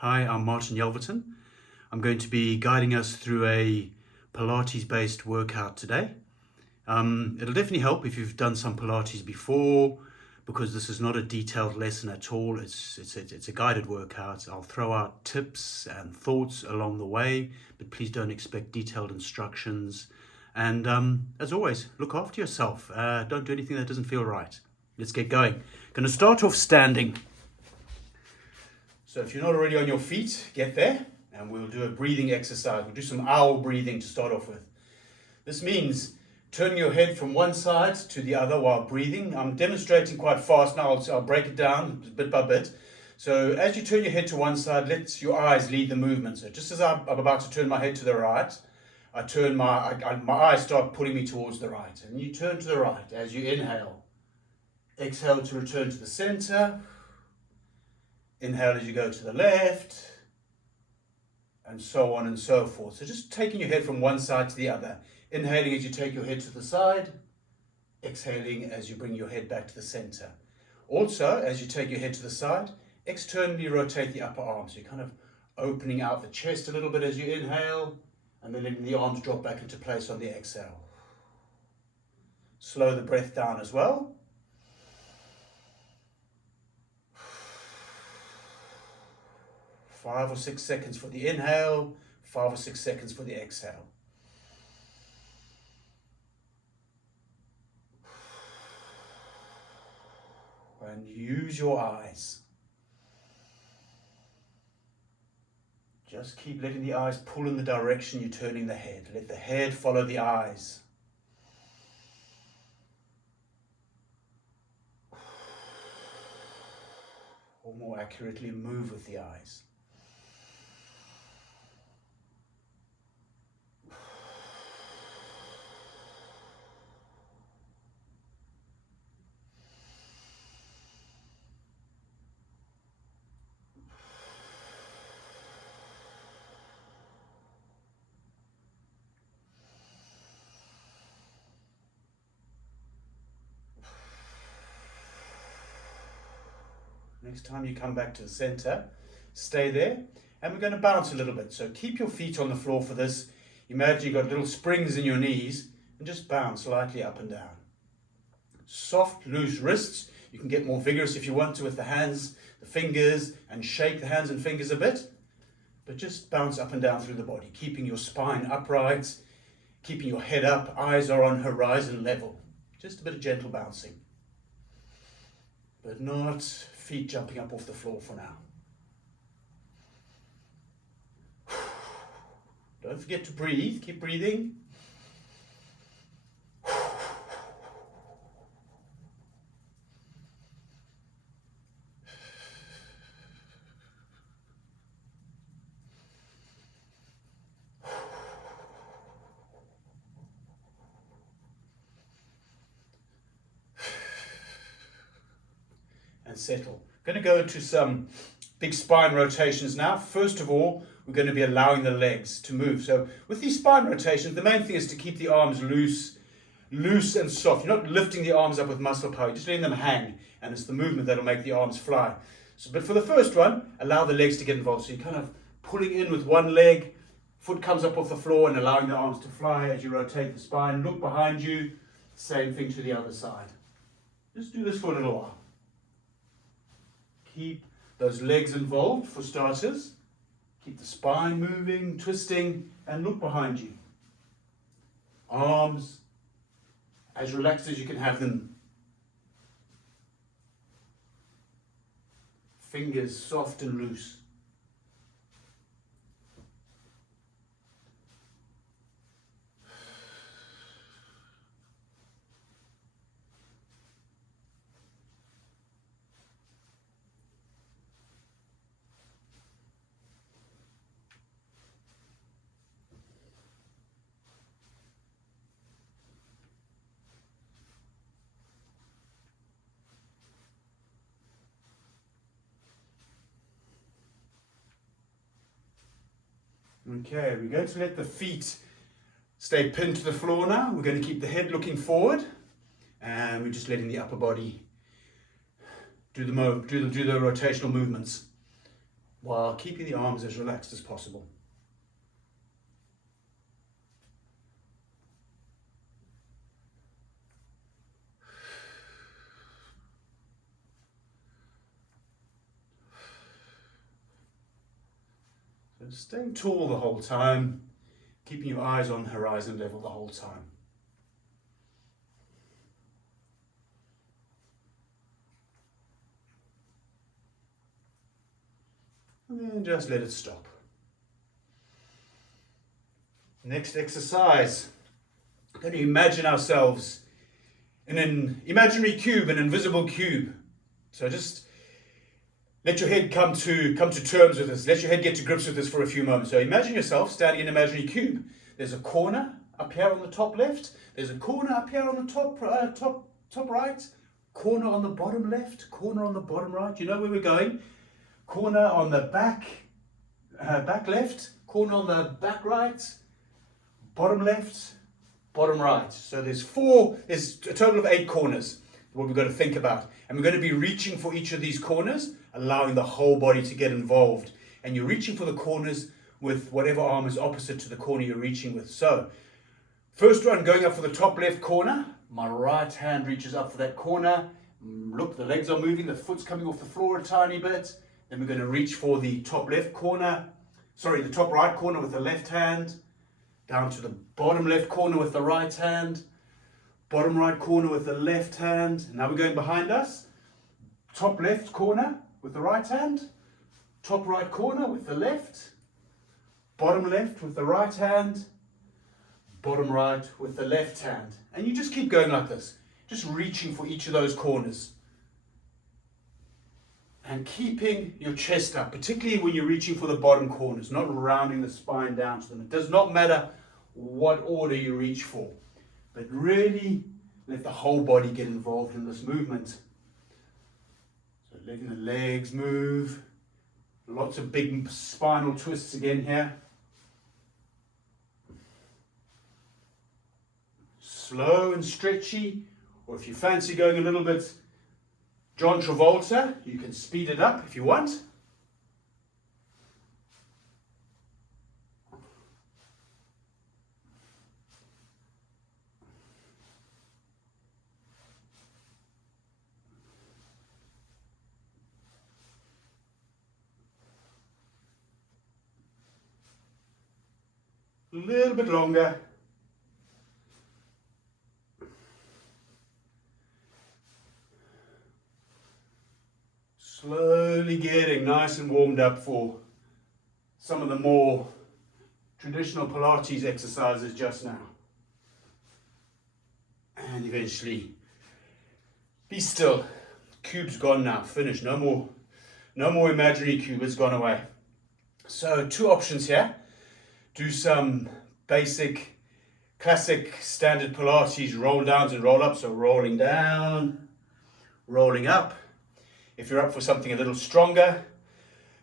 Hi, I'm Martin Yelverton. I'm going to be guiding us through a Pilates-based workout today. It'll definitely help if you've done some Pilates before, because this is not a detailed lesson at all. It's a guided workout. I'll throw out tips and thoughts along the way, but please don't expect detailed instructions. And as always, look after yourself. Don't do anything that doesn't feel right. Let's get going. Going to start off standing. So if you're not already on your feet, get there, and we'll do a breathing exercise. We'll do some owl breathing to start off with. This means turning your head from one side to the other while breathing. I'm demonstrating quite fast now, I'll break it down bit by bit. So as you turn your head to one side, let your eyes lead the movement. So just as I'm about to turn my head to the right, I turn my eyes start pulling me towards the right. And you turn to the right as you inhale. Exhale to return to the center. Inhale as you go to the left, and so on and so forth. So just taking your head from one side to the other. Inhaling as you take your head to the side, exhaling as you bring your head back to the center. Also, as you take your head to the side, externally rotate the upper arm. So you're kind of opening out the chest a little bit as you inhale, and then letting the arms drop back into place on the exhale. Slow the breath down as well. 5 or 6 seconds for the inhale, 5 or 6 seconds for the exhale. And use your eyes. Just keep letting the eyes pull in the direction you're turning the head. Let the head follow the eyes. Or more accurately, move with the eyes. Next time you come back to the center, stay there, and we're going to bounce a little bit. So keep your feet on the floor for this. Imagine you've got little springs in your knees, and just bounce lightly up and down. Soft, loose wrists. You can get more vigorous if you want to with the hands, the fingers, and shake the hands and fingers a bit. But just bounce up and down through the body, keeping your spine upright, keeping your head up, eyes are on horizon level. Just a bit of gentle bouncing. But not feet jumping up off the floor for now. Don't forget to breathe. Keep breathing. And settle. Going to go into some big spine rotations now. First of all, we're going to be allowing the legs to move. So with these spine rotations, the main thing is to keep the arms loose and soft. You're not lifting the arms up with muscle power, you're just letting them hang, and it's the movement that'll make the arms fly. So, but for the first one, allow the legs to get involved. So you're kind of pulling in with one leg, foot comes up off the floor, and allowing the arms to fly as you rotate the spine. Look behind you, same thing to the other side. Just do this for a little while. Keep those legs involved for starters. Keep the spine moving, twisting, and look behind you. Arms as relaxed as you can have them. Fingers soft and loose. Okay, we're going to let the feet stay pinned to the floor now. We're going to keep the head looking forward, and we're just letting the upper body do the rotational movements. while keeping the arms as relaxed as possible. So staying tall the whole time, keeping your eyes on horizon level the whole time. And then just let it stop. Next exercise. We're going to imagine ourselves in an imaginary cube, an invisible cube. So just let your head come to terms with this. Let your head get to grips with this for a few moments. So imagine yourself standing in an imaginary cube. There's a corner up here on the top left. There's a corner up here on the top right. Corner on the bottom left. Corner on the bottom right. You know where we're going. Corner on the back left. Corner on the back right. Bottom left. Bottom right. So there's a total of 8 corners what we've got to think about. And we're going to be reaching for each of these corners, allowing the whole body to get involved. And you're reaching for the corners with whatever arm is opposite to the corner you're reaching with. So, first one, going up for the top left corner. My right hand reaches up for that corner. Look, the legs are moving, the foot's coming off the floor a tiny bit. Then we're going to reach for the top right corner with the left hand. Down to the bottom left corner with the right hand. Bottom right corner with the left hand. Now we're going behind us. Top left corner with the right hand. Top right corner with the left. Bottom left with the right hand. Bottom right with the left hand. And you just keep going like this. Just reaching for each of those corners. And keeping your chest up, particularly when you're reaching for the bottom corners, not rounding the spine down to them. It does not matter what order you reach for, but really let the whole body get involved in this movement. So letting the legs move, lots of big spinal twists again here. Slow and stretchy, or if you fancy going a little bit John Travolta, you can speed it up if you want. A little bit longer. Slowly getting nice and warmed up for some of the more traditional Pilates exercises just now. And eventually, be still. Cube's gone now, finished. No more imaginary cube, it's gone away. So 2 options here. Do some basic, classic, standard Pilates roll downs and roll ups. So rolling down, rolling up. If you're up for something a little stronger,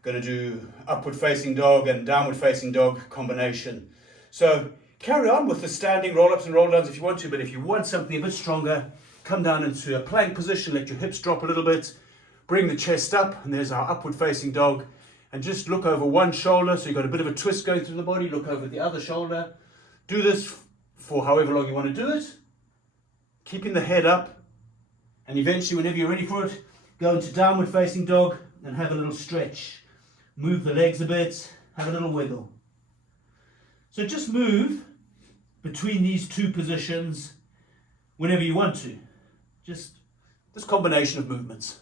going to do upward facing dog and downward facing dog combination. So carry on with the standing roll ups and roll downs if you want to, but if you want something a bit stronger, come down into a plank position, let your hips drop a little bit, bring the chest up, and there's our upward facing dog. And just look over one shoulder, so you've got a bit of a twist going through the body, look over the other shoulder. Do this for however long you want to do it, keeping the head up, and eventually whenever you're ready for it, go into downward facing dog and have a little stretch. Move the legs a bit, have a little wiggle. So just move between these 2 positions whenever you want to. Just this combination of movements.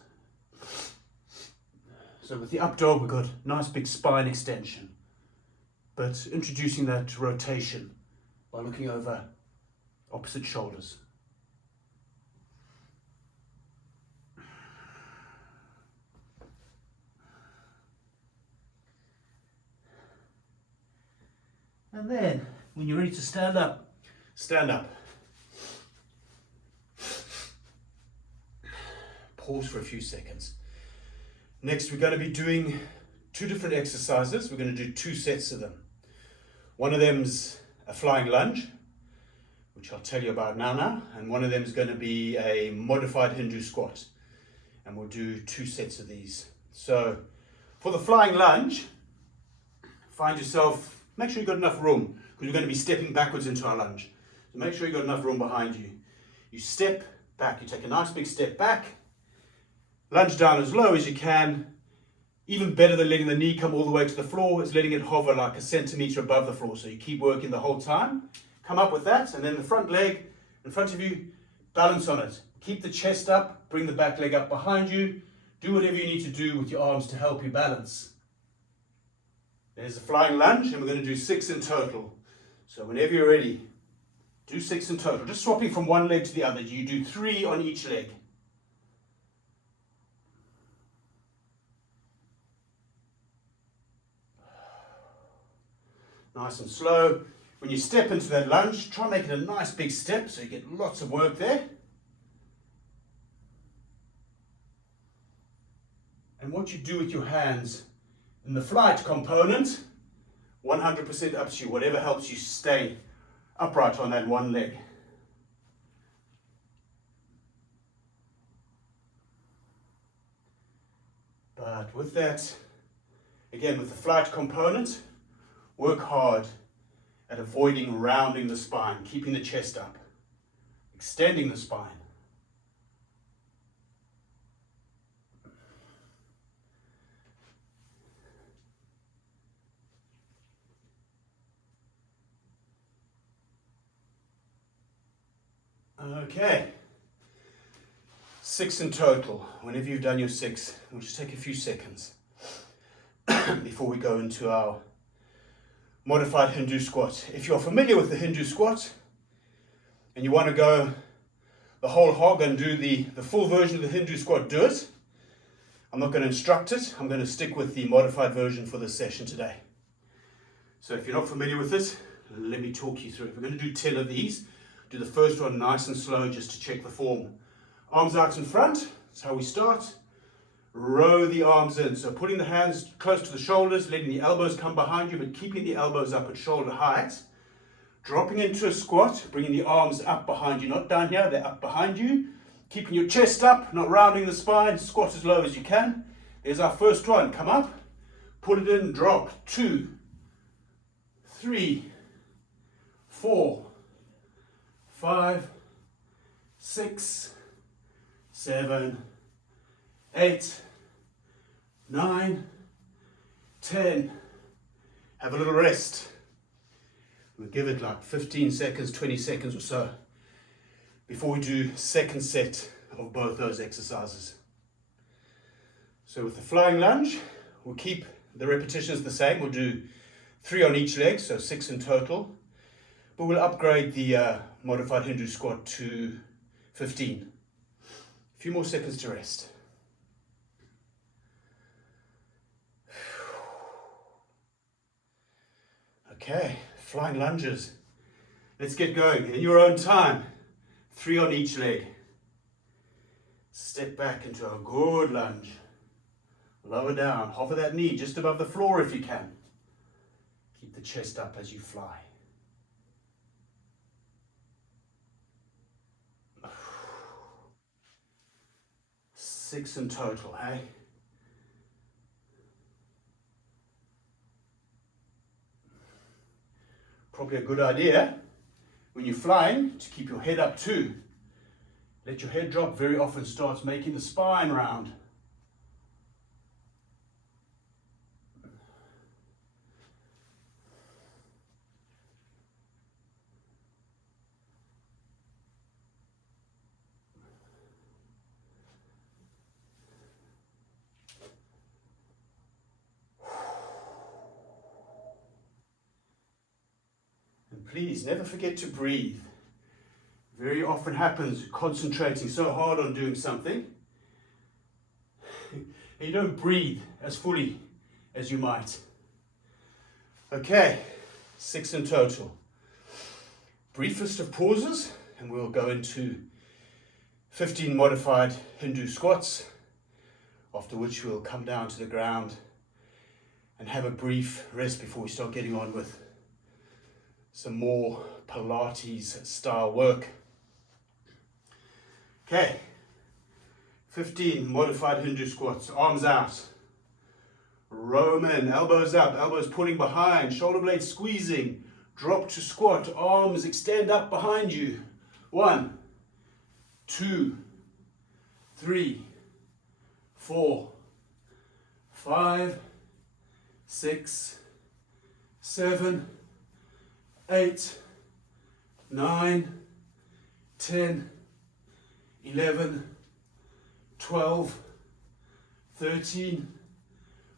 So with the up dog, we've got nice big spine extension, but introducing that rotation by looking over opposite shoulders. And then, when you're ready to stand up, stand up. Pause for a few seconds. Next, we're going to be doing 2 different exercises. We're going to do 2 sets of them. One of them's a flying lunge, which I'll tell you about now. And one of them is going to be a modified Hindu squat. And we'll do 2 sets of these. So, For the flying lunge, find yourself, make sure you've got enough room, because you're going to be stepping backwards into our lunge. So make sure you've got enough room behind you. You step back, you take a nice big step back, lunge down as low as you can. Even better than letting the knee come all the way to the floor is letting it hover like a centimetre above the floor. So you keep working the whole time. Come up with that, and then the front leg in front of you, balance on it. Keep the chest up, bring the back leg up behind you. Do whatever you need to do with your arms to help you balance. There's a flying lunge, and we're going to do 6 in total. So whenever you're ready, do 6 in total. Just swapping from one leg to the other. You do 3 on each leg. Nice and slow. When you step into that lunge, try and make it a nice big step so you get lots of work there. And what you do with your hands in the flight component, 100% up to you, whatever helps you stay upright on that one leg. But with that, again, with the flight component, work hard at avoiding rounding the spine, keeping the chest up, extending the spine. Okay, 6 in total. Whenever you've done your 6, we'll just take a few seconds before we go into our modified Hindu squat. If you're familiar with the Hindu squat and you want to go the whole hog and do the full version of the Hindu squat, do it. I'm not going to instruct it. I'm going to stick with the modified version for this session today. So if you're not familiar with it, let me talk you through it. We're going to do 10 of these. Do the first one nice and slow just to check the form. Arms out in front. That's how we start. Row the arms in. So putting the hands close to the shoulders, letting the elbows come behind you, but keeping the elbows up at shoulder height. Dropping into a squat, bringing the arms up behind you, not down here, they're up behind you. Keeping your chest up, not rounding the spine. Squat as low as you can. There's our first one. Come up, put it in, drop. 2, 3, 4, 5, 6, 7, 8, 9, 10. Have a little rest. We'll give it like 15 seconds, 20 seconds or so before we do second set of both those exercises. So with the flying lunge, we'll keep the repetitions the same. We'll do 3 on each leg, so 6 in total. But we'll upgrade the modified Hindu squat to 15. A few more seconds to rest. Okay, flying lunges. Let's get going in your own time. 3 on each leg. Step back into a good lunge. Lower down, hover that knee just above the floor if you can. Keep the chest up as you fly. Six in total, hey? Probably a good idea when you're flying to keep your head up too. Let your head drop very often starts making the spine round. Please never forget to breathe. Very often happens concentrating so hard on doing something and you don't breathe as fully as you might. Okay, 6 in total. Briefest of pauses and we'll go into 15 modified Hindu squats, after which we'll come down to the ground and have a brief rest before we start getting on with some more Pilates style work. Okay, 15 modified Hindu squats, arms out, Roman, elbows up, elbows pulling behind, shoulder blades squeezing. Drop to squat, arms extend up behind you. 1, 2, 3, 4, 5, 6, 7, 8, 9, 10, 11, 12, 13,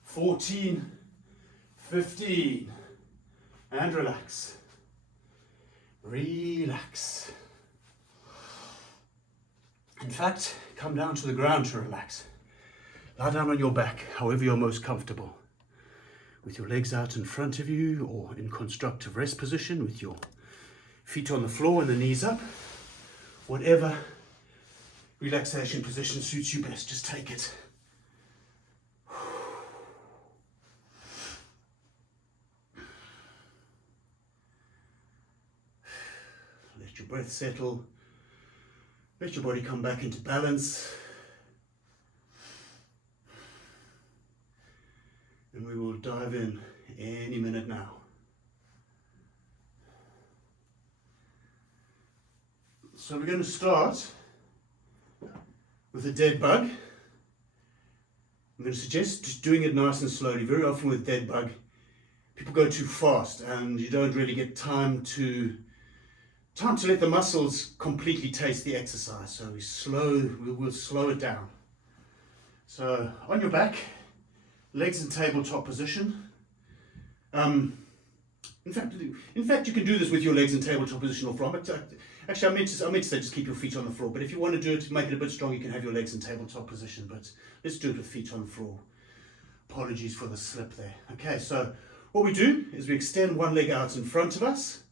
14, 15, and relax. Relax. In fact, come down to the ground to relax. Lie down on your back, however you're most comfortable. With your legs out in front of you or in constructive rest position with your feet on the floor and the knees up. Whatever relaxation position suits you best, just take it. Let your breath settle. Let your body come back into balance. And we will dive in any minute now. So we're going to start with a dead bug. I'm going to suggest just doing it nice and slowly. Very often with dead bug, people go too fast and you don't really get time to let the muscles completely taste the exercise. So we'll slow it down. So on your back, legs in tabletop position. In fact, you can do this with your legs in tabletop position or from it. Actually, I meant to say just keep your feet on the floor. But if you want to do it to make it a bit stronger, you can have your legs in tabletop position. But let's do it with feet on the floor. Apologies for the slip there. Okay, so what we do is we extend one leg out in front of us,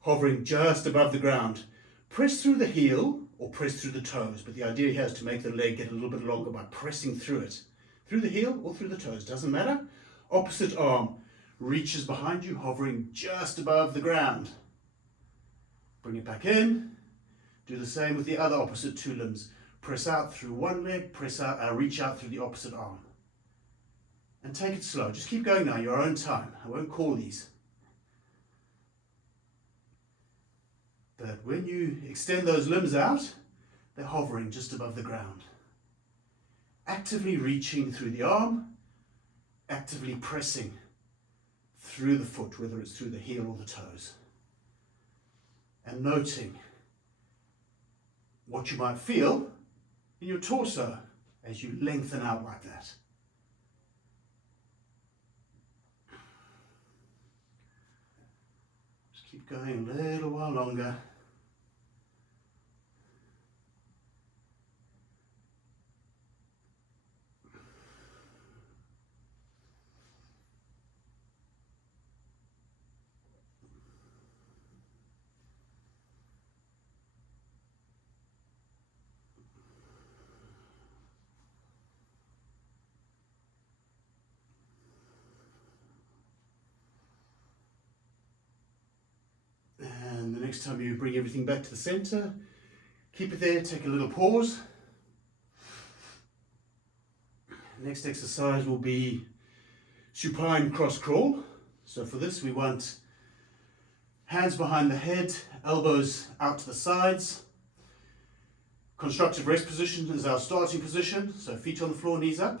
hovering just above the ground. Press through the heel or press through the toes. But the idea here is to make the leg get a little bit longer by pressing through it. Through the heel or through the toes, doesn't matter. Opposite arm reaches behind you, hovering just above the ground. Bring it back in. Do the same with the other opposite two limbs. Press out through one leg, reach out through the opposite arm. And take it slow. Just keep going now, your own time. I won't call these. But when you extend those limbs out, they're hovering just above the ground. Actively reaching through the arm, actively pressing through the foot, whether it's through the heel or the toes. And noting what you might feel in your torso as you lengthen out like that. Just keep going a little while longer. And the next time you bring everything back to the center, keep it there, take a little pause. Next exercise will be supine cross crawl. So for this we want hands behind the head, elbows out to the sides. Constructive rest position is our starting position. So feet on the floor, knees up.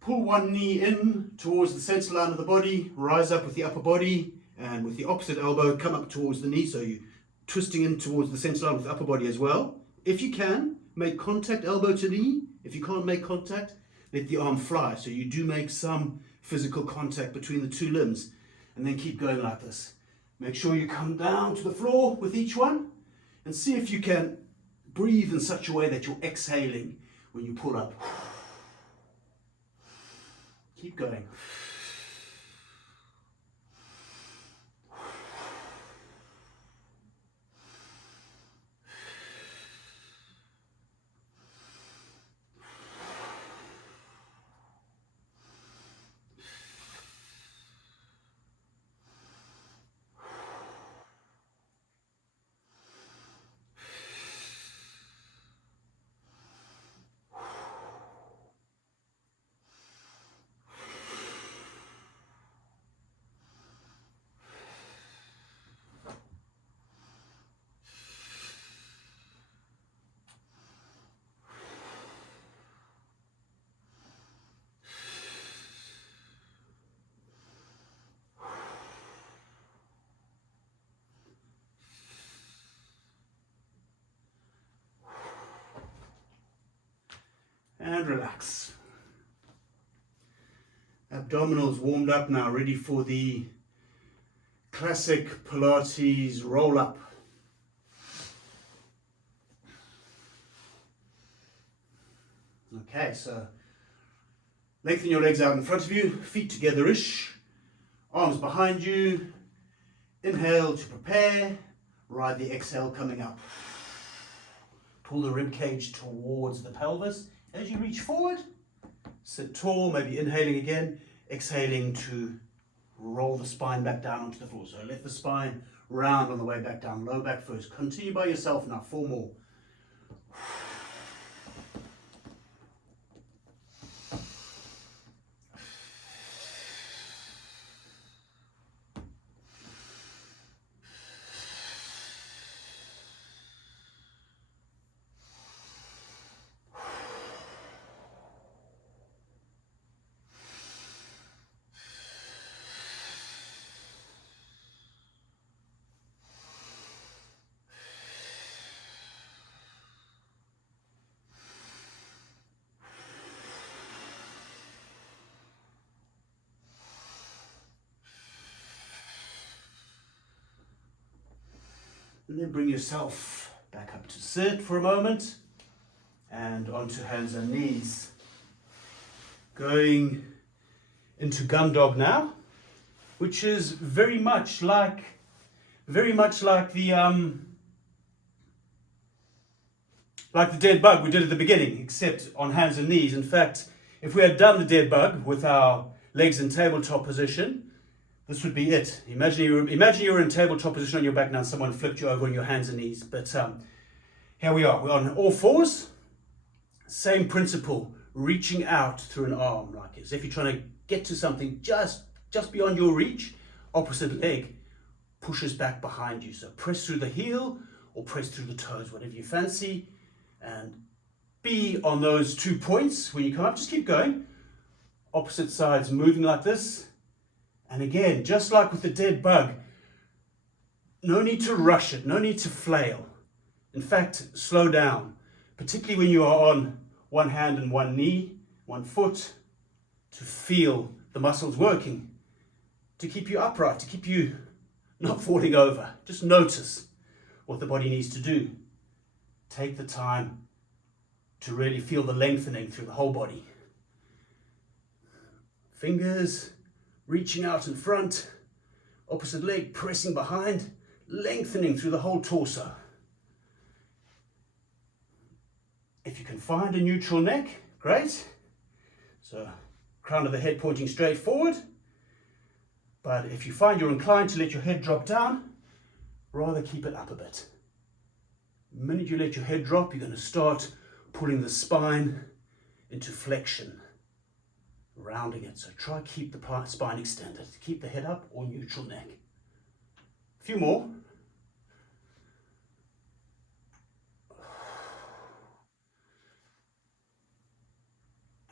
Pull one knee in towards the center line of the body, rise up with the upper body, and with the opposite elbow come up towards the knee, so you're twisting in towards the center line with the upper body as well. If you can, make contact elbow to knee. If you can't make contact, let the arm fly, so you do make some physical contact between the two limbs, and then keep going like this. Make sure you come down to the floor with each one, and see if you can breathe in such a way that you're exhaling when you pull up. Keep going. relax. Abdominals warmed up now, ready for the classic Pilates roll up. Okay, so lengthen your legs out in front of you, feet together-ish, arms behind you. Inhale to prepare, ride the exhale coming up. Pull the rib cage towards the pelvis as you reach forward. Sit tall, maybe inhaling again, exhaling to roll the spine back down onto the floor. So let the spine round on the way back down, low back first. Continue by yourself now, 4 more. And then bring yourself back up to sit for a moment and onto hands and knees. Going into gun dog now, which is very much like the dead bug we did at the beginning, except on hands and knees. In fact, if we had done the dead bug with our legs in tabletop position, this would be it. Imagine you were in tabletop position on your back now and someone flipped you over on your hands and knees. But here we are. We're on all fours. Same principle. Reaching out through an arm, like as if you're trying to get to something just beyond your reach. Opposite leg pushes back behind you. So press through the heel or press through the toes, whatever you fancy. And be on those 2 points. When you come up, just keep going. Opposite sides moving like this. And again, just like with the dead bug, no need to rush it, no need to flail. In fact, slow down, particularly when you are on one hand and one knee, one foot, to feel the muscles working, to keep you upright, to keep you not falling over. Just notice what the body needs to do. Take the time to really feel the lengthening through the whole body. Fingers reaching out in front, opposite leg pressing behind, lengthening through the whole torso. If you can find a neutral neck, great. So crown of the head pointing straight forward. But if you find you're inclined to let your head drop down, rather keep it up a bit. The minute you let your head drop, you're going to start pulling the spine into flexion, rounding it. So try keep the spine extended. Keep the head up or neutral neck. A few more.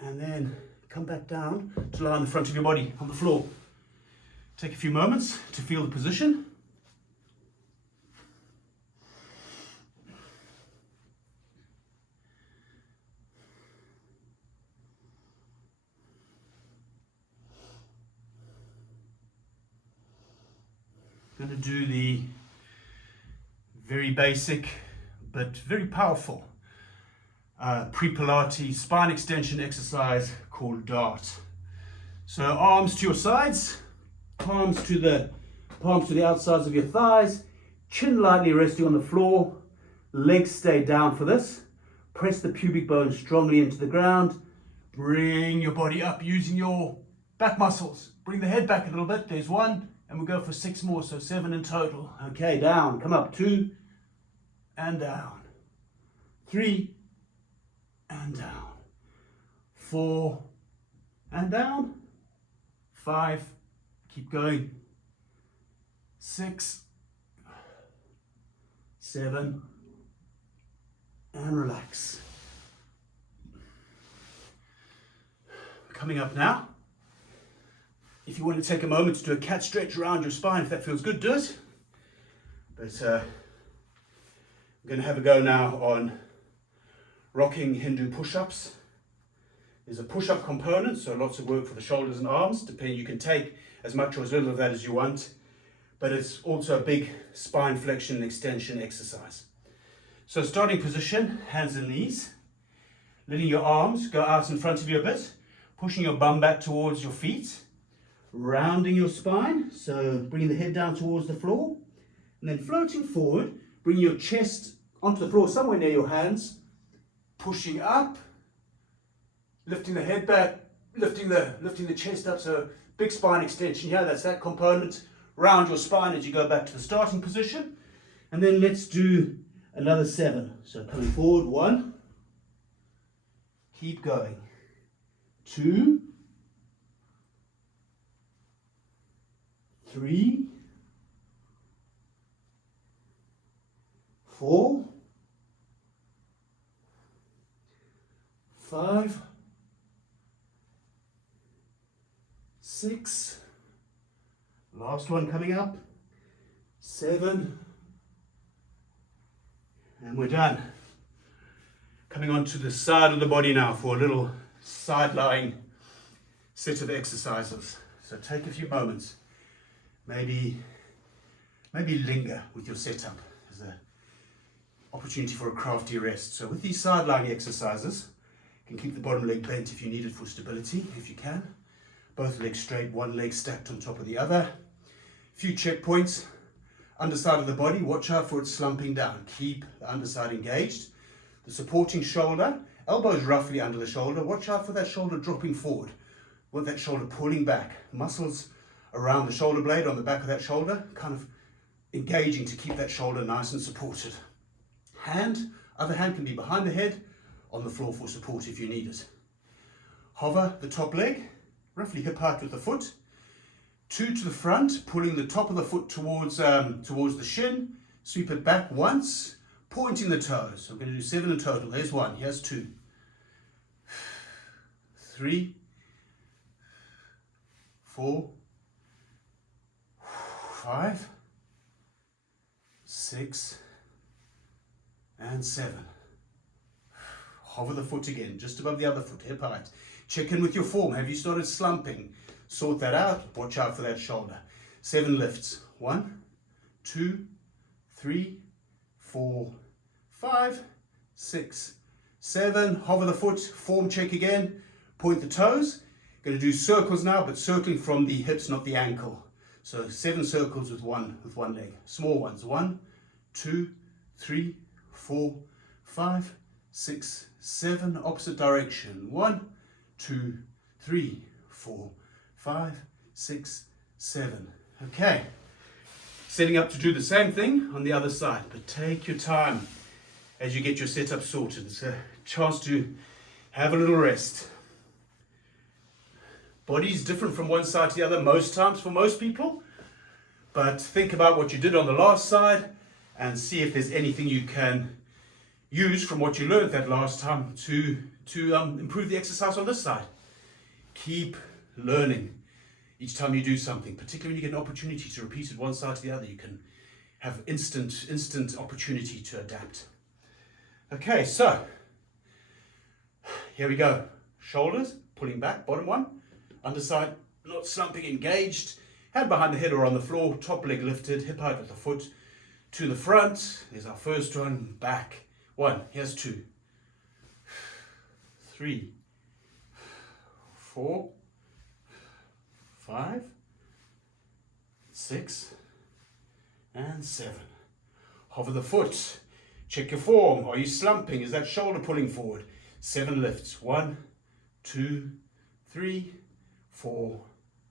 And then come back down to lie on the front of your body on the floor. Take a few moments to feel the position. I'm going to do the very basic but very powerful pre-Pilates spine extension exercise called Dart. So arms to your sides, palms to the outsides of your thighs, chin lightly resting on the floor, legs stay down for this. Press the pubic bone strongly into the ground. Bring your body up using your back muscles. Bring the head back a little bit. There's 1. And we'll go for 6 more, so 7 in total. Okay, down, come up, 2, and down. 3, and down. 4, and down. 5, keep going. 6, 7, and relax. Coming up now. If you want to take a moment to do a cat stretch around your spine, if that feels good, do it. But I'm going to have a go now on rocking Hindu push-ups. There's a push-up component, so lots of work for the shoulders and arms, depending. You can take as much or as little of that as you want, but it's also a big spine flexion and extension exercise. So starting position, hands and knees, letting your arms go out in front of you a bit, pushing your bum back towards your feet, rounding your spine, so bringing the head down towards the floor, and then floating forward, bringing your chest onto the floor somewhere near your hands, pushing up, lifting the head back, lifting the chest up, so big spine extension here, that's that component. Round your spine as you go back to the starting position, and then let's do another 7. So coming forward, 1, keep going, 2, 3, 4, 5, 6, last one coming up, 7, and we're done. Coming onto the side of the body now for a little side-lying set of exercises. So take a few moments, maybe linger with your setup as an opportunity for a crafty rest. So with these side-lying exercises, you can keep the bottom leg bent if you need it for stability, if you can. Both legs straight, one leg stacked on top of the other. A few checkpoints. Underside of the body, watch out for it slumping down. Keep the underside engaged. The supporting shoulder, elbows roughly under the shoulder. Watch out for that shoulder dropping forward. With that shoulder pulling back. Muscles around the shoulder blade on the back of that shoulder, kind of engaging to keep that shoulder nice and supported. Other hand can be behind the head, on the floor for support if you need it. Hover the top leg, roughly hip height with the foot. 2 to the front, pulling the top of the foot towards the shin. Sweep it back once, pointing the toes. So I'm going to do 7 in total. There's 1, here's 2, 3, 4, 5, 6, and 7. Hover the foot again, just above the other foot, hip height. Check in with your form. Have you started slumping? Sort that out. Watch out for that shoulder. 7 lifts. 1, 2, 3, 4, 5, 6, 7. Hover the foot. Form check again. Point the toes. Going to do circles now, but circling from the hips, not the ankle. So 7 circles with one leg. Small ones. 1, 2, 3, 4, 5, 6, 7. Opposite direction. 1, 2, 3, 4, 5, 6, 7. Okay. Setting up to do the same thing on the other side, but take your time as you get your setup sorted. It's a chance to have a little rest. Body's different from one side to the other most times for most people, but think about what you did on the last side and see if there's anything you can use from what you learned that last time to improve the exercise on this side. Keep learning each time you do something, particularly when you get an opportunity to repeat it one side to the other. You can have instant opportunity to adapt. Okay, so here we go. Shoulders pulling back, bottom one. Underside not slumping, engaged. Hand behind the head or on the floor. Top leg lifted, hip height with the foot. To the front. There's our first one. Back. 1. Here's 2. 3. 4. 5. 6. And 7. Hover the foot. Check your form. Are you slumping? Is that shoulder pulling forward? 7 lifts. 1, 2, 3, 4,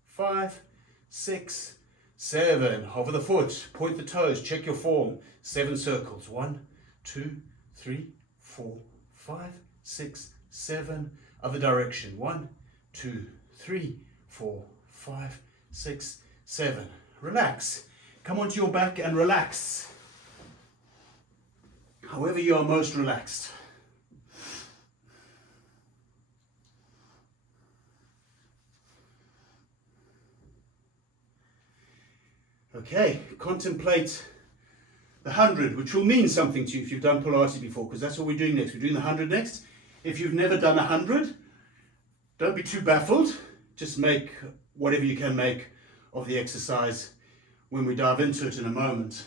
5, 6, 7. Hover the foot. Point the toes. Check your form. 7 circles. 1, 2, 3, 4, 5, 6, 7. Other direction. 1, 2, 3, 4, 5, 6, 7. Relax. Come onto your back and relax. However you are most relaxed. Okay, contemplate the 100, which will mean something to you if you've done Pilates before, because that's what we're doing next. We're doing the 100 next. If you've never done 100, Don't be too baffled. Just make whatever you can make of the exercise when we dive into it in a moment.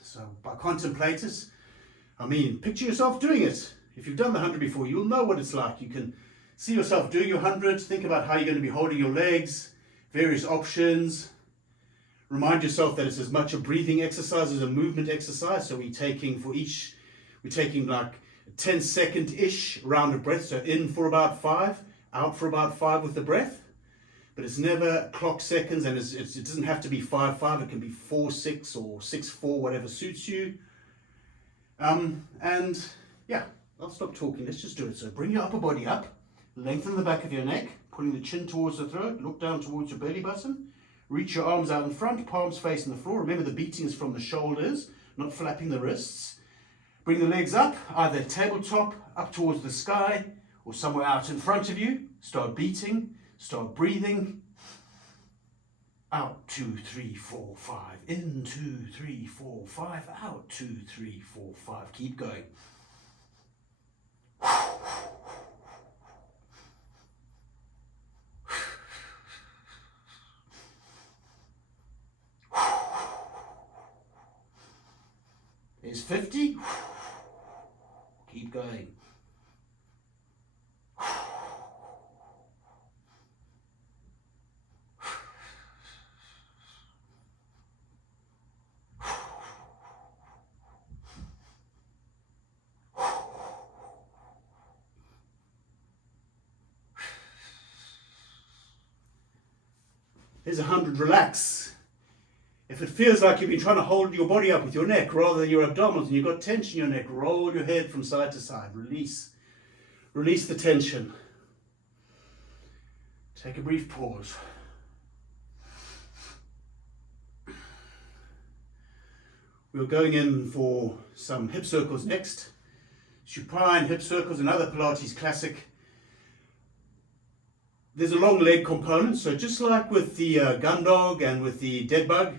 So by contemplate it, I mean picture yourself doing it. If you've done the 100 before, you'll know what it's like. You can see yourself doing your 100. Think about how you're going to be holding your legs, various options. Remind yourself that it's as much a breathing exercise as a movement exercise. So we're taking like a 10-second-ish round of breath. So in for about 5, out for about 5 with the breath. But it's never clock seconds, and it doesn't have to be 5-5. It can be 4-6 or 6-4, whatever suits you. And yeah, I'll stop talking. Let's just do it. So bring your upper body up, lengthen the back of your neck, pulling the chin towards the throat, look down towards your belly button, reach your arms out in front, palms facing the floor. Remember the beating is from the shoulders, not flapping the wrists. Bring the legs up, either tabletop, up towards the sky, or somewhere out in front of you. Start beating, start breathing. Out, 2, 3, 4, 5. In, 2, 3, 4, 5. Out, 2, 3, 4, 5. Keep going. There's 50. Keep going. There's 100, relax. If it feels like you've been trying to hold your body up with your neck rather than your abdominals and you've got tension in your neck, roll your head from side to side. Release. Release the tension. Take a brief pause. We're going in for some hip circles next. Supine hip circles, another Pilates classic. There's a long leg component, so just like with the gun dog and with the dead bug,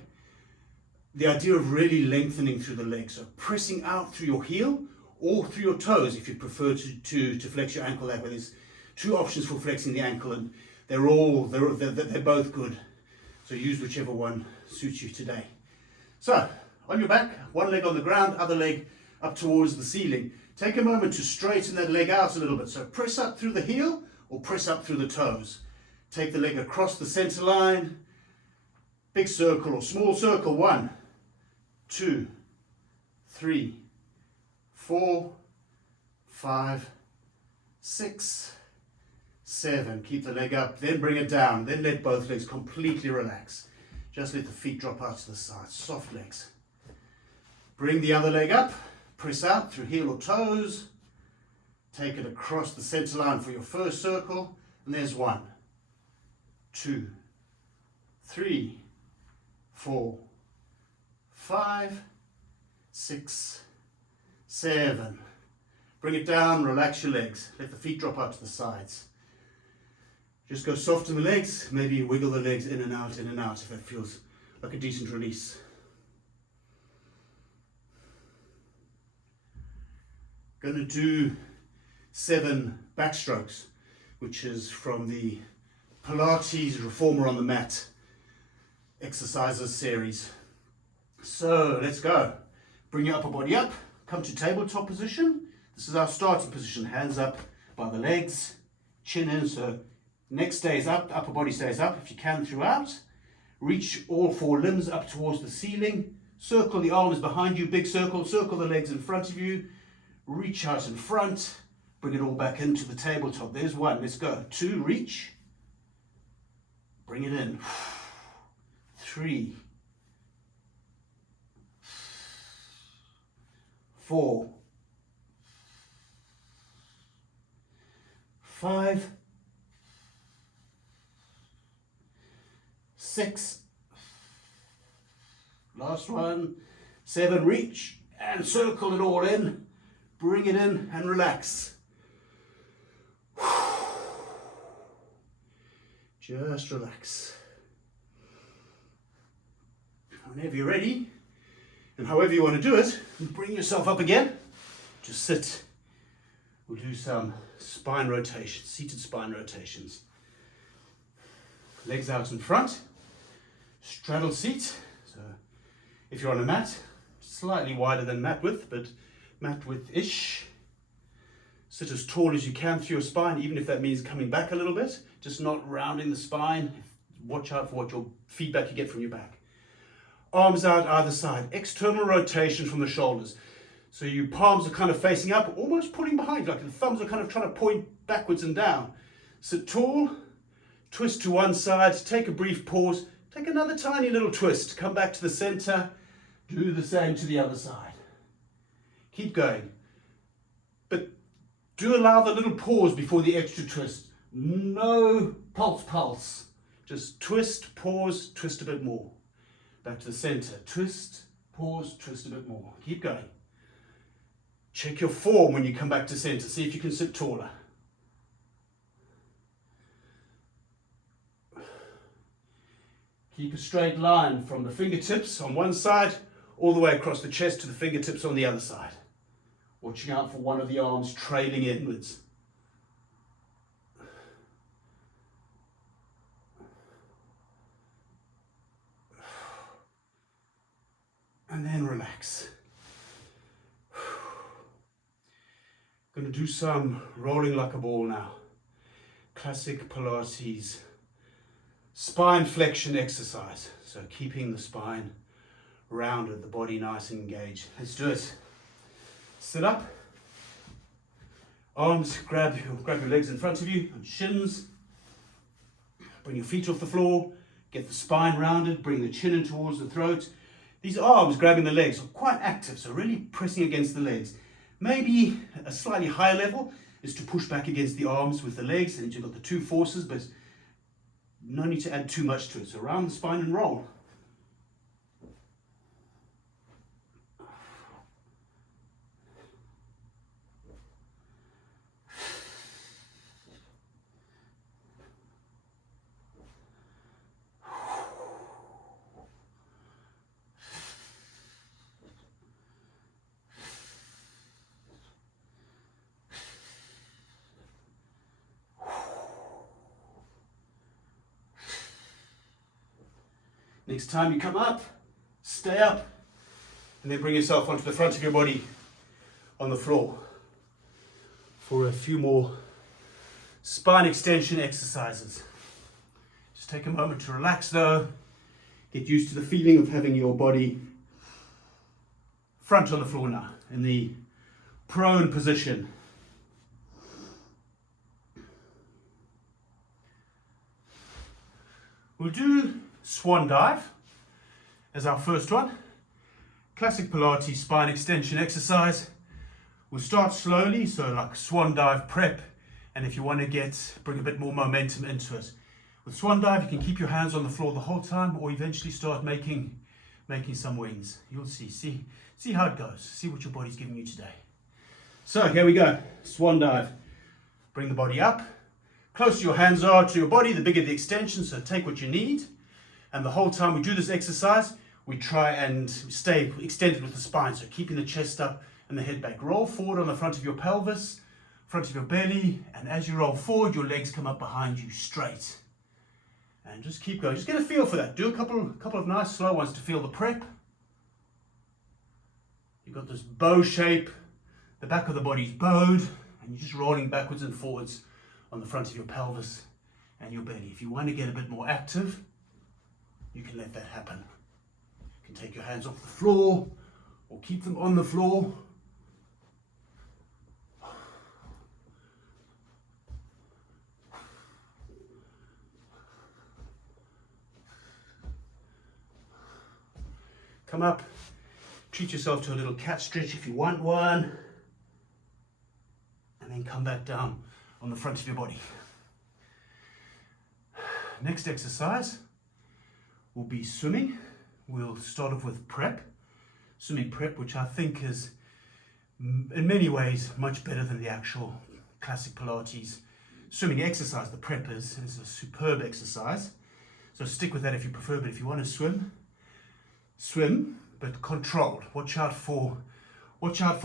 the idea of really lengthening through the legs, so pressing out through your heel or through your toes if you prefer to flex your ankle that way. There's 2 options for flexing the ankle, and they're both good. So use whichever one suits you today. So on your back, one leg on the ground, other leg up towards the ceiling. Take a moment to straighten that leg out a little bit. So press up through the heel or press up through the toes. Take the leg across the center line. Big circle or small circle. 1, 2, 3, 4, 5, 6, 7. Keep the leg up, then bring it down. Then let both legs completely relax. Just let the feet drop out to the side. Soft legs. Bring the other leg up. Press out through heel or toes. Take it across the center line for your first circle. And there's 1, 2, 3, 4, 5, 6, 7. Bring it down, relax your legs. Let the feet drop out to the sides. Just go soft in the legs. Maybe wiggle the legs in and out if that feels like a decent release. Going to do 7 backstrokes, which is from the Pilates Reformer on the Mat exercises series. So let's go. Bring your upper body up, come to tabletop position. This is our starting position. Hands up by the legs, chin in, so neck stays up, upper body stays up if you can throughout. Reach all 4 limbs up towards the ceiling. Circle the arms behind you, big circle. Circle the legs in front of you. Reach out in front. Bring it all back into the tabletop. There's 1. Let's go. 2, reach. Bring it in. 3, 4, 5, 6, last one, 7, reach and circle it all in, bring it in and relax. Just relax. Whenever you're ready, and however you want to do it, bring yourself up again. Just sit We'll do some spine rotations, seated spine rotations. Legs out in front, straddle seat. So if you're on a mat, slightly wider than mat width, but mat width-ish. Sit as tall as you can through your spine, even if that means coming back a little bit, just not rounding the spine. Watch out for what your feedback you get from your back. Arms out either side, external rotation from the shoulders. So your palms are kind of facing up, almost pulling behind, like the thumbs are kind of trying to point backwards and down. Sit tall, twist to one side, take a brief pause, take another tiny little twist, come back to the center, do the same to the other side. Keep going. But do allow the little pause before the extra twist. No pulse. Just twist, pause, twist a bit more. Back to the center, twist, pause, twist a bit more. Keep going. Check your form when you come back to center. See if you can sit taller. Keep a straight line from the fingertips on one side all the way across the chest to the fingertips on the other side. Watching out for one of the arms trailing inwards. And then relax. Going to do some rolling like a ball now. Classic Pilates spine flexion exercise. So keeping the spine rounded, the body nice and engaged. Let's do it. Sit up. Arms, grab your legs in front of you and shins. Bring your feet off the floor. Get the spine rounded. Bring the chin in towards the throat. These arms grabbing the legs are quite active, so really pressing against the legs. Maybe a slightly higher level is to push back against the arms with the legs, and you've got the two forces, but no need to add too much to it. So around the spine and roll. Next time you come up, stay up, and then bring yourself onto the front of your body on the floor for a few more spine extension exercises. Just take a moment to relax though. Get used to the feeling of having your body front on the floor now, in the prone position. We'll do swan dive as our first one. Classic Pilates spine extension exercise. We'll start slowly, so like swan dive prep, and if you want to bring a bit more momentum into it. With swan dive, you can keep your hands on the floor the whole time, or eventually start making some wings. You'll see how it goes. See what your body's giving you today. So here we go. Swan dive. Bring the body up. Closer your hands are to your body, the bigger the extension, so take what you need. And the whole time we do this exercise, we try and stay extended with the spine, so keeping the chest up and the head back. Roll forward on the front of your pelvis, front of your belly, and as you roll forward, your legs come up behind you straight. And just keep going. Just get a feel for that. Do a couple of nice slow ones to feel the prep. You've got this bow shape. The back of the body's bowed, and you're just rolling backwards and forwards on the front of your pelvis and your belly. If you want to get a bit more active, you can let that happen. You can take your hands off the floor or keep them on the floor. Come up, treat yourself to a little cat stretch if you want one, and then come back down on the front of your body. Next exercise will be swimming. We'll start off with prep, swimming prep, which I think is in many ways much better than the actual classic Pilates swimming exercise. The prep is a superb exercise, so stick with that if you prefer. But if you want to swim, but controlled. Watch out for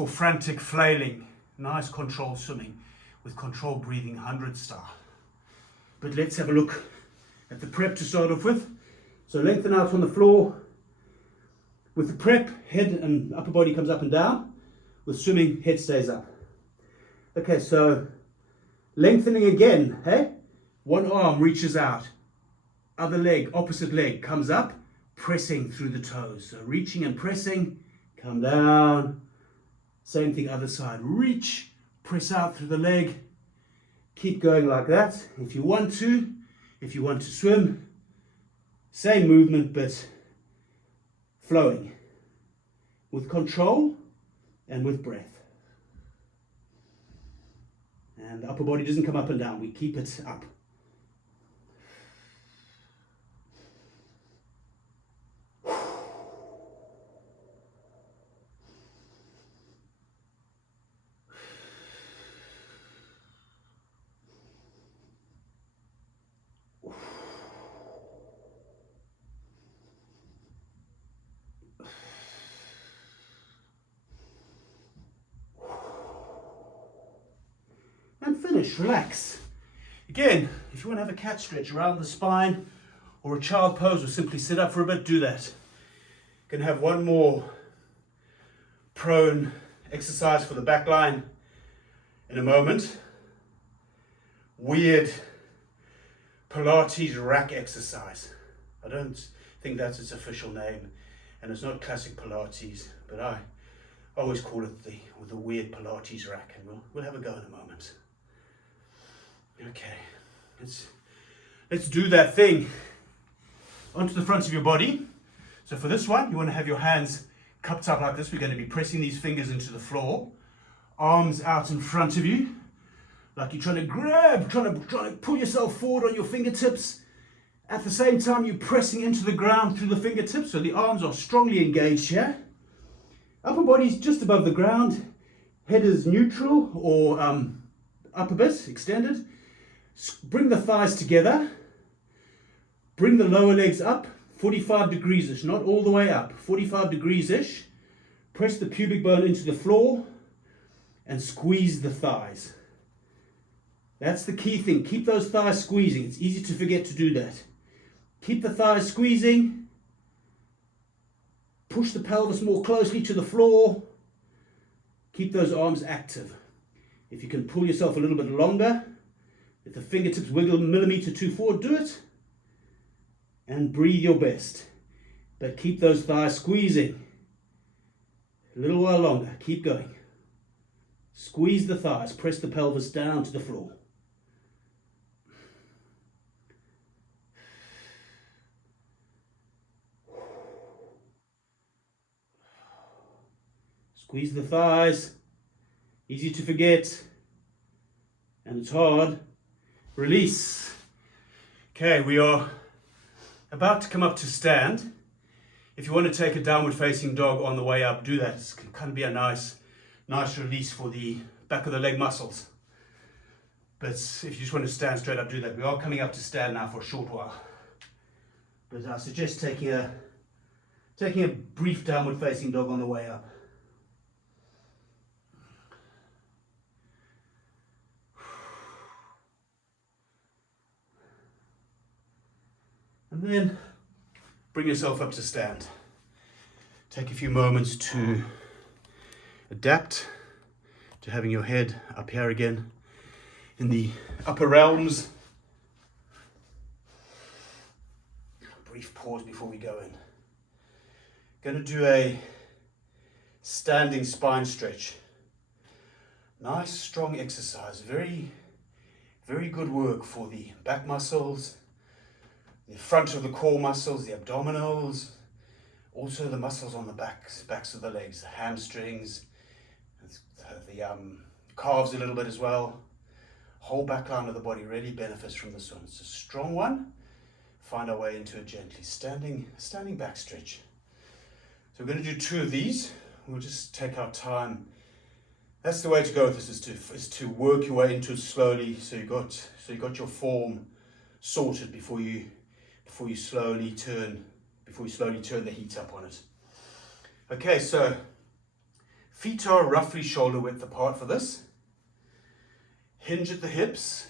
frantic flailing Nice controlled swimming with controlled breathing, 100 style. But let's have a look at the prep to start off with. So lengthen out on the floor. With the prep, head and upper body comes up and down. With swimming, head stays up. Okay, so lengthening again, hey? One arm reaches out. Other leg, opposite leg, comes up, pressing through the toes. So reaching and pressing, come down. Same thing, other side. Reach, press out through the leg. Keep going like that. If you want to swim, same movement, but flowing. With control and with breath. And the upper body doesn't come up and down. We keep it up. And finish, relax. Again, if you want to have a cat stretch around the spine or a child pose or simply sit up for a bit, do that. Going to have one more prone exercise for the back line in a moment. Weird Pilates rack exercise. I don't think that's its official name, and it's not classic Pilates, but I always call it the weird Pilates rack, and we'll have a go in a moment. Okay, let's do that thing onto the front of your body. So for this one, you want to have your hands cupped up like this. We're going to be pressing these fingers into the floor, arms out in front of you, like you're trying to grab, trying to pull yourself forward on your fingertips. At the same time, you're pressing into the ground through the fingertips, so the arms are strongly engaged here. Upper body's just above the ground. Head is neutral or up a bit, extended. Bring the thighs together. Bring the lower legs up, 45 degrees-ish, not all the way up, 45 degrees-ish. Press the pubic bone into the floor and squeeze the thighs. That's the key thing. Keep those thighs squeezing. It's easy to forget to do that. Keep the thighs squeezing. Push the pelvis more closely to the floor. Keep those arms active. If you can pull yourself a little bit longer, if the fingertips wiggle a millimeter too forward, do it. And breathe your best. But keep those thighs squeezing. A little while longer. Keep going. Squeeze the thighs. Press the pelvis down to the floor. Squeeze the thighs. Easy to forget. And it's hard. Release. Okay, we are about to come up to stand. If you want to take a downward facing dog on the way up, do that. It's going to be a nice release for the back of the leg muscles. But if you just want to stand straight up, do that. We are coming up to stand now for a short while. But I suggest taking a brief downward facing dog on the way up. And then bring yourself up to stand. Take a few moments to adapt to having your head up here again in the upper realms. Brief pause before we go in. Going to do a standing spine stretch. Nice strong exercise. Very, very good work for the back muscles, the front of the core muscles, the abdominals, also the muscles on the backs of the legs, the hamstrings, the calves a little bit as well. Whole back line of the body really benefits from this one. It's a strong one. Find our way into it gently. Standing back stretch. So we're going to do 2 of these. We'll just take our time. That's the way to go with this, is to work your way into it slowly, so you got your form sorted before you slowly turn the heat up on it. Okay, so Feet are roughly shoulder width apart for this. Hinge at the hips,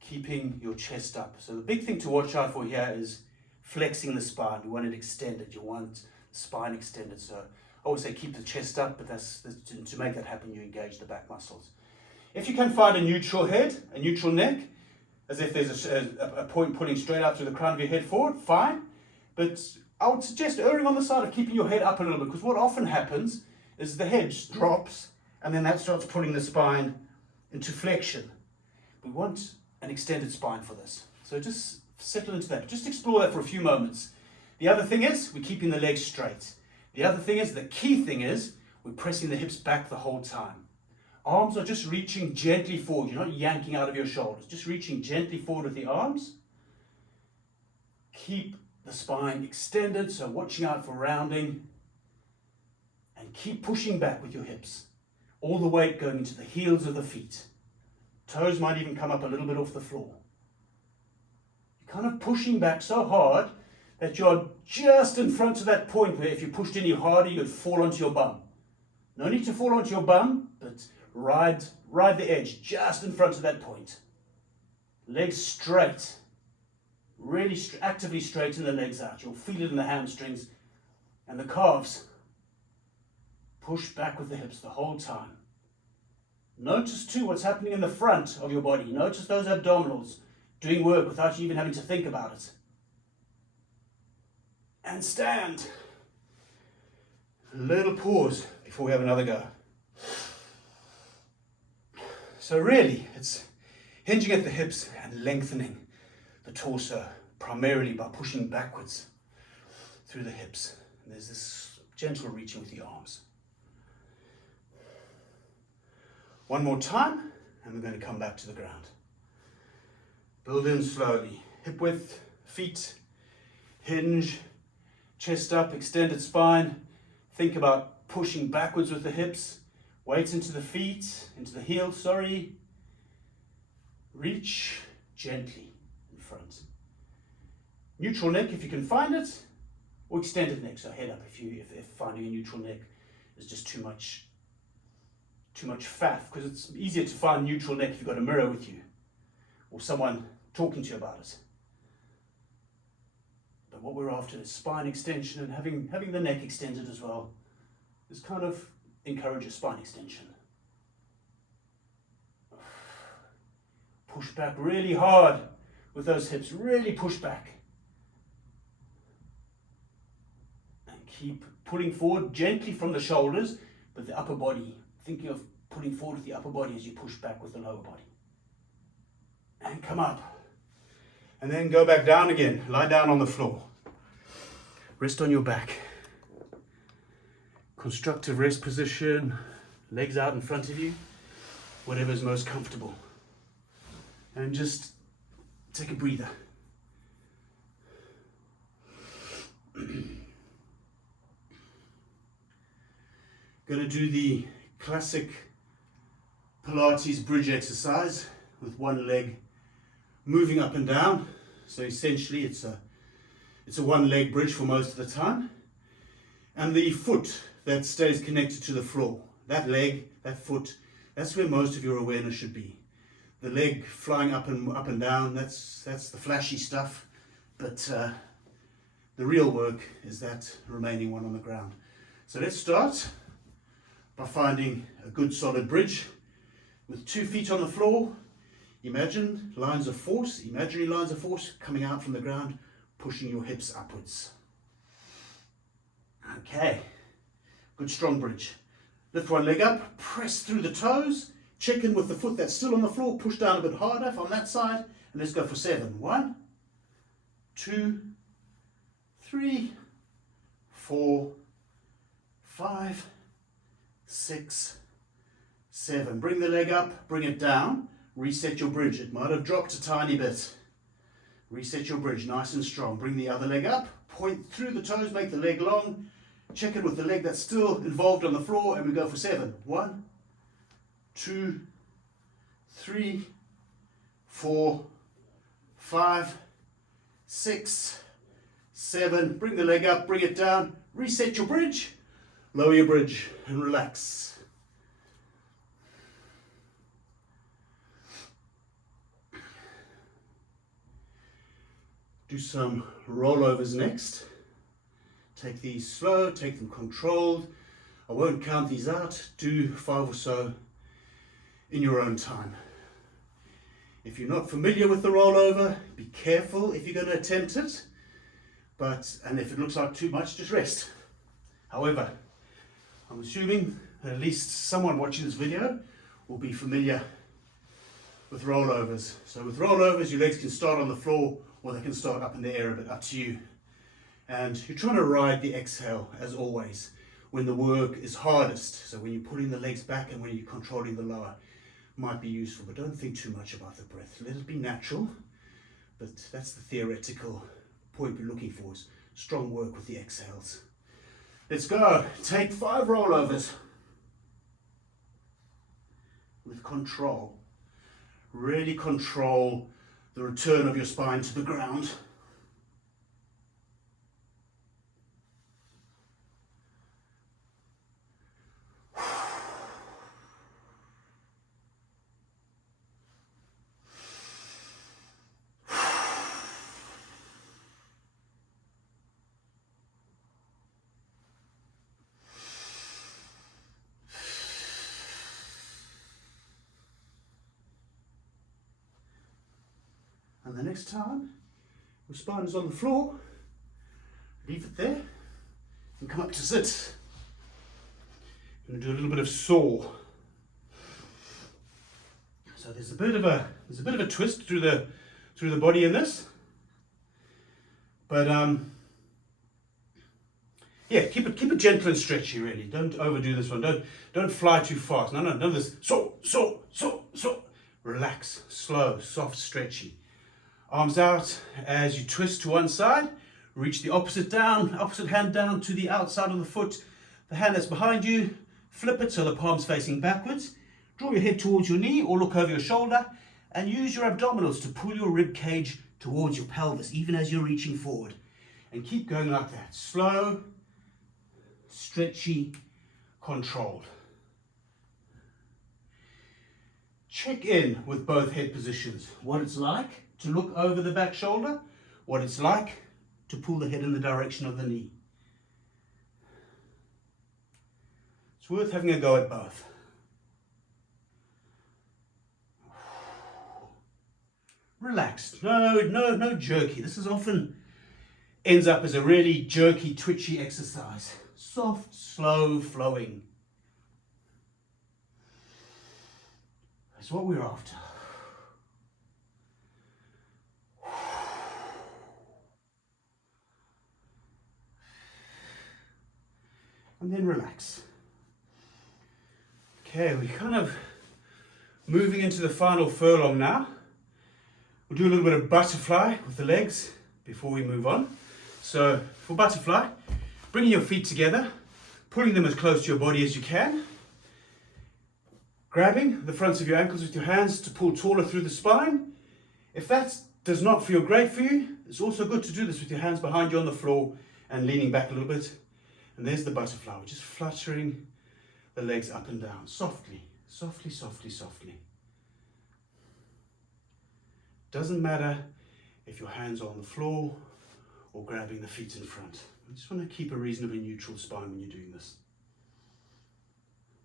keeping your chest up. So the big thing to watch out for here is flexing the spine. You want it extended. You want the spine extended. So I always say keep the chest up, but to make that happen, you engage the back muscles. If you can find a neutral head, a neutral neck, as if there's a point pulling straight out through the crown of your head forward, fine. But I would suggest erring on the side of keeping your head up a little bit, because what often happens is the head drops and then that starts pulling the spine into flexion. We want an extended spine for this. So just settle into that. Just explore that for a few moments. The other thing is we're keeping the legs straight. The key thing is we're pressing the hips back the whole time. Arms are just reaching gently forward. You're not yanking out of your shoulders. Just reaching gently forward with the arms. Keep the spine extended, so watching out for rounding. And keep pushing back with your hips. All the weight going into the heels of the feet. Toes might even come up a little bit off the floor. You're kind of pushing back so hard that you're just in front of that point where if you pushed any harder, you'd fall onto your bum. No need to fall onto your bum, but ride the edge just in front of that point. Legs straight. Really actively straighten the legs out. You'll feel it in the hamstrings and the calves. Push back with the hips the whole time. Notice too what's happening in the front of your body. Notice those abdominals doing work without you even having to think about it. And stand. A little pause before we have another go. So really, it's hinging at the hips and lengthening the torso, primarily by pushing backwards through the hips. And there's this gentle reaching with the arms. One more time, and we're going to come back to the ground. Build in slowly. Hip width, feet, hinge, chest up, extended spine. Think about pushing backwards with the hips. Weight into the feet, into the heels, Reach gently in front. Neutral neck if you can find it, or extended neck, so head up if finding a neutral neck is just too much faff, because it's easier to find neutral neck if you've got a mirror with you or someone talking to you about it. But what we're after is spine extension, and having the neck extended as well is kind of encourages spine extension. Push back really hard with those hips, really push back. And keep pulling forward gently from the shoulders, but the upper body, thinking of pulling forward with the upper body as you push back with the lower body. And come up. And then go back down again. Lie down on the floor. Rest on your back. Constructive rest position. Legs out in front of you. Whatever's most comfortable. And just take a breather. Going to do the classic Pilates bridge exercise with one leg moving up and down. So essentially it's a one leg bridge for most of the time. And the foot that stays connected to the floor, that leg, that foot, that's where most of your awareness should be. The leg flying up and down, that's the flashy stuff. But the real work is that remaining one on the ground. So let's start by finding a good solid bridge with 2 feet on the floor. Imagine lines of force, imaginary lines of force coming out from the ground, pushing your hips upwards. Okay, good strong bridge. Lift one leg up, press through the toes, check in with the foot that's still on the floor, push down a bit harder on that side, and let's go for 7. 1, 2, 3, 4, 5, 6, 7. Bring the leg up, bring it down, reset your bridge. It might have dropped a tiny bit. Reset your bridge, nice and strong. Bring the other leg up, point through the toes, make the leg long. Check in with the leg that's still involved on the floor, and we go for 7. 1, 2, 3, 4, 5, 6, 7. Bring the leg up, bring it down, reset your bridge. Lower your bridge and relax. Do some rollovers next. Take these slow, take them controlled. I won't count these out. Do 5 or so in your own time. If you're not familiar with the rollover, be careful if you're going to attempt it. And if it looks like too much, just rest. However, I'm assuming that at least someone watching this video will be familiar with rollovers. So with rollovers, your legs can start on the floor or they can start up in the air a bit, up to you. And you're trying to ride the exhale, as always, when the work is hardest. So when you're pulling the legs back and when you're controlling the lower, might be useful, but don't think too much about the breath. Let it be natural, but that's the theoretical point we're looking for, is strong work with the exhales. Let's go. Take 5 rollovers with control. Really control the return of your spine to the ground. And the next time your spine is on the floor, leave it there and come up to sit. I'm going to do a little bit of saw. So there's a bit of a twist through the body in this, but yeah, keep it gentle and stretchy. Really, don't overdo this one. Don't fly too fast. No, none of this. So. Relax, slow, soft, stretchy. Arms out as you twist to one side. Reach the opposite hand down to the outside of the foot. The hand that's behind you, flip it so the palm's facing backwards. Draw your head towards your knee or look over your shoulder and use your abdominals to pull your rib cage towards your pelvis, even as you're reaching forward. And keep going like that. Slow, stretchy, controlled. Check in with both head positions. What it's like to look over the back shoulder, what it's like to pull the head in the direction of the knee. It's worth having a go at both. Relaxed, no jerky. This is often ends up as a really jerky, twitchy exercise. Soft, slow, flowing. That's what we're after. And then relax. Okay, we're kind of moving into the final furlong now. We'll do a little bit of butterfly with the legs before we move on. So for butterfly, bringing your feet together, pulling them as close to your body as you can, grabbing the fronts of your ankles with your hands to pull taller through the spine. If that does not feel great for you, it's also good to do this with your hands behind you on the floor and leaning back a little bit. And there's the butterfly. We're just fluttering the legs up and down, softly, softly, softly, softly. Doesn't matter if your hands are on the floor or grabbing the feet in front. You just want to keep a reasonably neutral spine when you're doing this.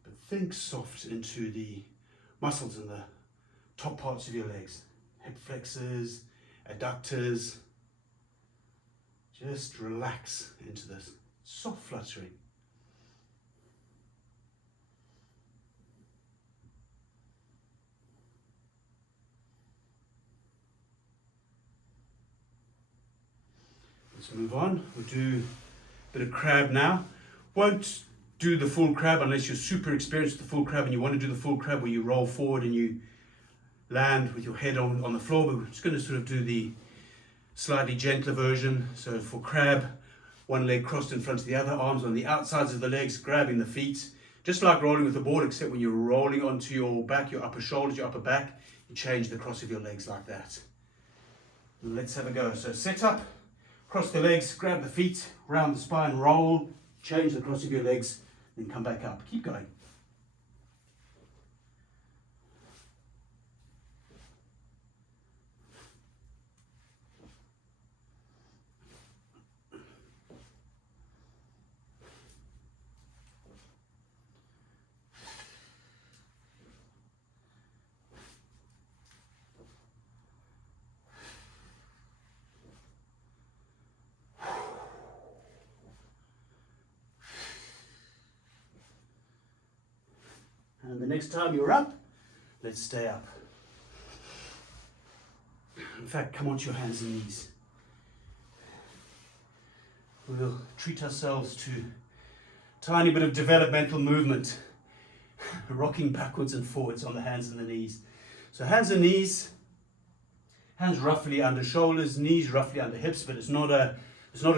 But think soft into the muscles in the top parts of your legs. Hip flexors, adductors. Just relax into this. Soft fluttering. Let's move on. We'll do a bit of crab now. Won't do the full crab unless you're super experienced with the full crab and you want to do the full crab where you roll forward and you land with your head on the floor. But we're just going to sort of do the slightly gentler version. So for crab, one leg crossed in front of the other, arms on the outsides of the legs, grabbing the feet. Just like rolling with the board, except when you're rolling onto your back, your upper shoulders, your upper back, you change the cross of your legs like that. Let's have a go. So set up, cross the legs, grab the feet, round the spine, roll, change the cross of your legs then come back up. Keep going. And the next time you're up, let's stay up. In fact, come onto your hands and knees. We'll treat ourselves to a tiny bit of developmental movement, rocking backwards and forwards on the hands and the knees. So hands and knees, hands roughly under shoulders, knees roughly under hips, but it's not a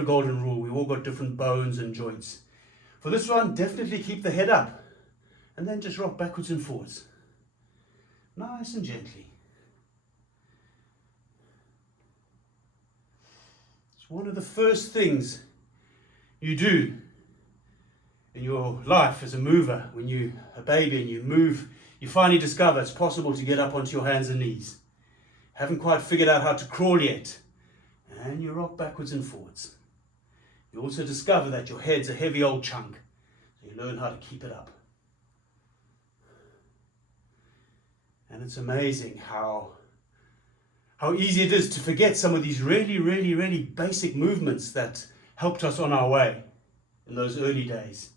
golden rule. We've all got different bones and joints. For this one, definitely keep the head up. And then just rock backwards and forwards. Nice and gently. It's one of the first things you do in your life as a mover. When you're a baby and you move, you finally discover it's possible to get up onto your hands and knees. Haven't quite figured out how to crawl yet. And you rock backwards and forwards. You also discover that your head's a heavy old chunk. So you learn how to keep it up. And it's amazing how easy it is to forget some of these really basic movements that helped us on our way in those early days.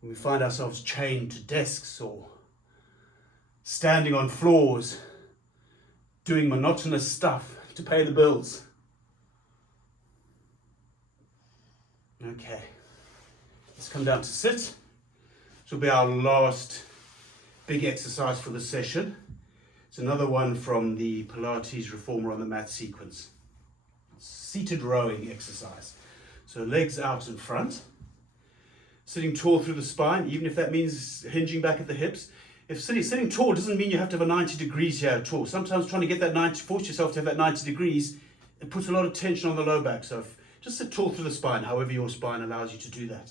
When we find ourselves chained to desks or standing on floors, doing monotonous stuff to pay the bills. Okay, let's come down to sit. This will be our last big exercise for the session. It's another one from the Pilates Reformer on the Mat sequence. Seated rowing exercise. So legs out in front, sitting tall through the spine, even if that means hinging back at the hips. If sitting tall doesn't mean you have to have a 90 degrees here at all. Sometimes trying to get that force yourself to have that 90 degrees, it puts a lot of tension on the low back. So just sit tall through the spine, however your spine allows you to do that.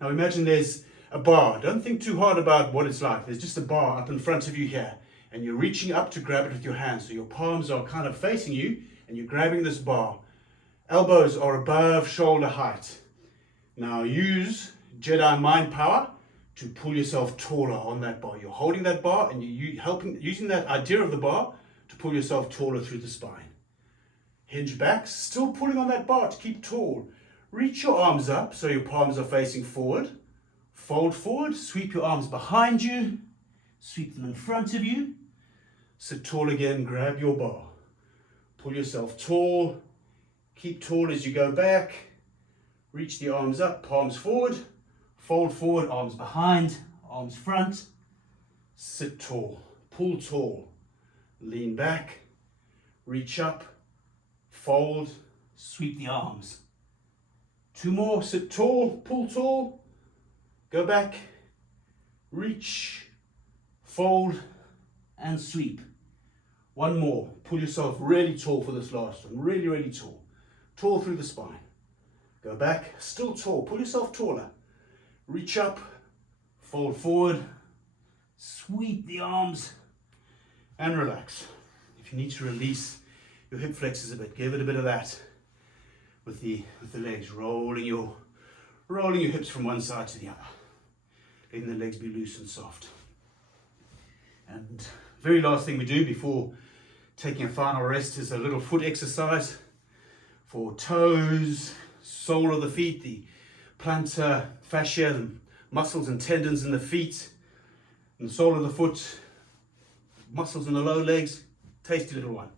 Now imagine there's a bar. Don't think too hard about what it's like. There's just a bar up in front of you here, and you're reaching up to grab it with your hands. So your palms are kind of facing you, and you're grabbing this bar. Elbows are above shoulder height. Now use Jedi mind power to pull yourself taller on that bar. You're holding that bar, and you're using that idea of the bar to pull yourself taller through the spine. Hinge back, still pulling on that bar to keep tall. Reach your arms up so your palms are facing forward. Fold forward, sweep your arms behind you, sweep them in front of you. Sit tall again, grab your bar. Pull yourself tall, keep tall as you go back. Reach the arms up, palms forward, fold forward, arms behind, arms front. Sit tall, pull tall, lean back, reach up, fold, sweep the arms. Two more, sit tall, pull tall. Go back, reach, fold, and sweep. One more. Pull yourself really tall for this last one. Really tall. Tall through the spine. Go back, still tall. Pull yourself taller. Reach up, fold forward, sweep the arms, and relax. If you need to release your hip flexors a bit, give it a bit of that with the legs, rolling your hips from one side to the other. Letting the legs be loose and soft. And very last thing we do before taking a final rest is a little foot exercise for toes, sole of the feet, the plantar fascia, the muscles and tendons in the feet, and the sole of the foot, muscles in the lower legs. Tasty little one.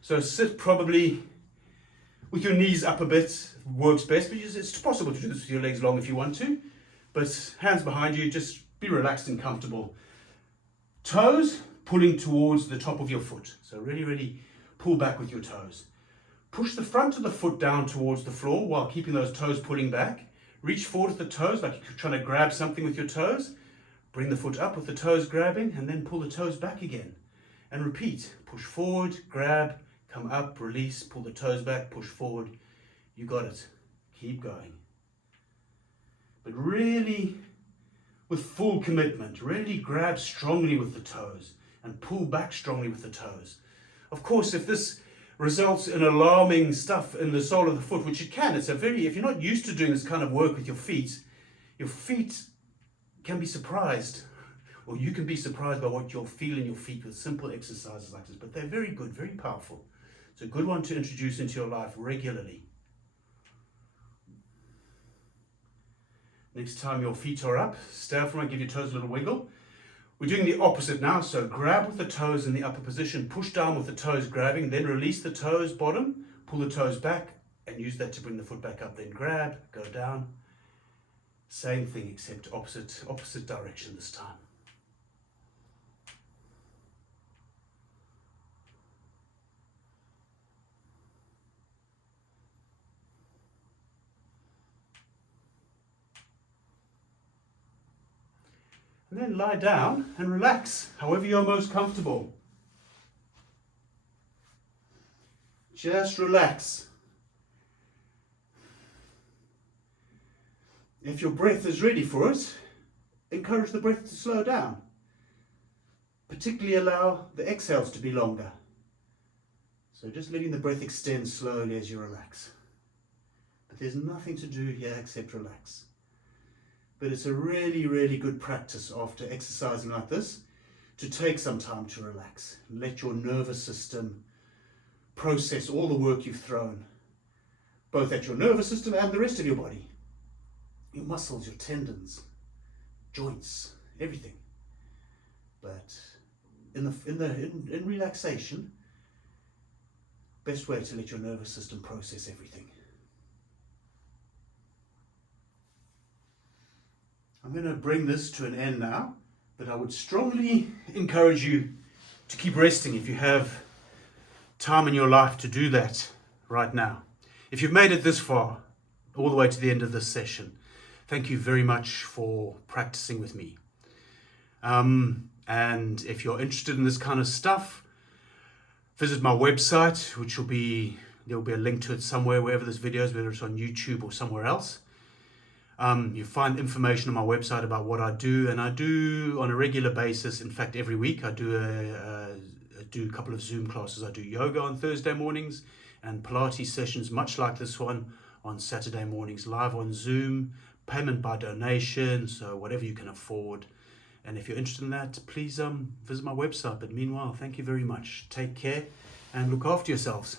So sit probably with your knees up a bit, works best, but it's possible to do this with your legs long if you want to. But hands behind you, just be relaxed and comfortable. Toes pulling towards the top of your foot. So really pull back with your toes. Push the front of the foot down towards the floor while keeping those toes pulling back. Reach forward with the toes like you're trying to grab something with your toes. Bring the foot up with the toes grabbing, and then pull the toes back again. And repeat. Push forward, grab, come up, release, pull the toes back, push forward. You got it. Keep going. but really with full commitment. Really grab strongly with the toes and pull back strongly with the toes. Of course, if this results in alarming stuff in the sole of the foot, which it can, if you're not used to doing this kind of work with your feet can be surprised, or you can be surprised by what you'll feel in your feet with simple exercises like this. But they're very good, very powerful. It's a good one to introduce into your life regularly. Next time your feet are up, stay up from it, give your toes a little wiggle. We're doing the opposite now, so grab with the toes in the upper position, push down with the toes grabbing, then release the toes bottom, pull the toes back, and use that to bring the foot back up. Then grab, go down. Same thing, except opposite direction this time. And then lie down and relax, however you're most comfortable. Just relax. If your breath is ready for it, encourage the breath to slow down. Particularly allow the exhales to be longer. So just letting the breath extend slowly as you relax. But there's nothing to do here except relax. But it's a really, really good practice after exercising like this to take some time to relax. Let your nervous system process all the work you've thrown, both at your nervous system and the rest of your body. Your muscles, your tendons, joints, everything. But in relaxation, best way to let your nervous system process everything. I'm going to bring this to an end now, but I would strongly encourage you to keep resting if you have time in your life to do that right now. If you've made it this far, all the way to the end of this session, thank you very much for practicing with me. And if you're interested in this kind of stuff, visit my website, there'll be a link to it somewhere, wherever this video is, whether it's on YouTube or somewhere else. You find information on my website about what I do, and I do on a regular basis. In fact, every week I do a couple of Zoom classes. I do yoga on Thursday mornings and Pilates sessions, much like this one, on Saturday mornings, live on Zoom, payment by donation, so whatever you can afford. And if you're interested in that, please visit my website. But meanwhile, thank you very much. Take care and look after yourselves.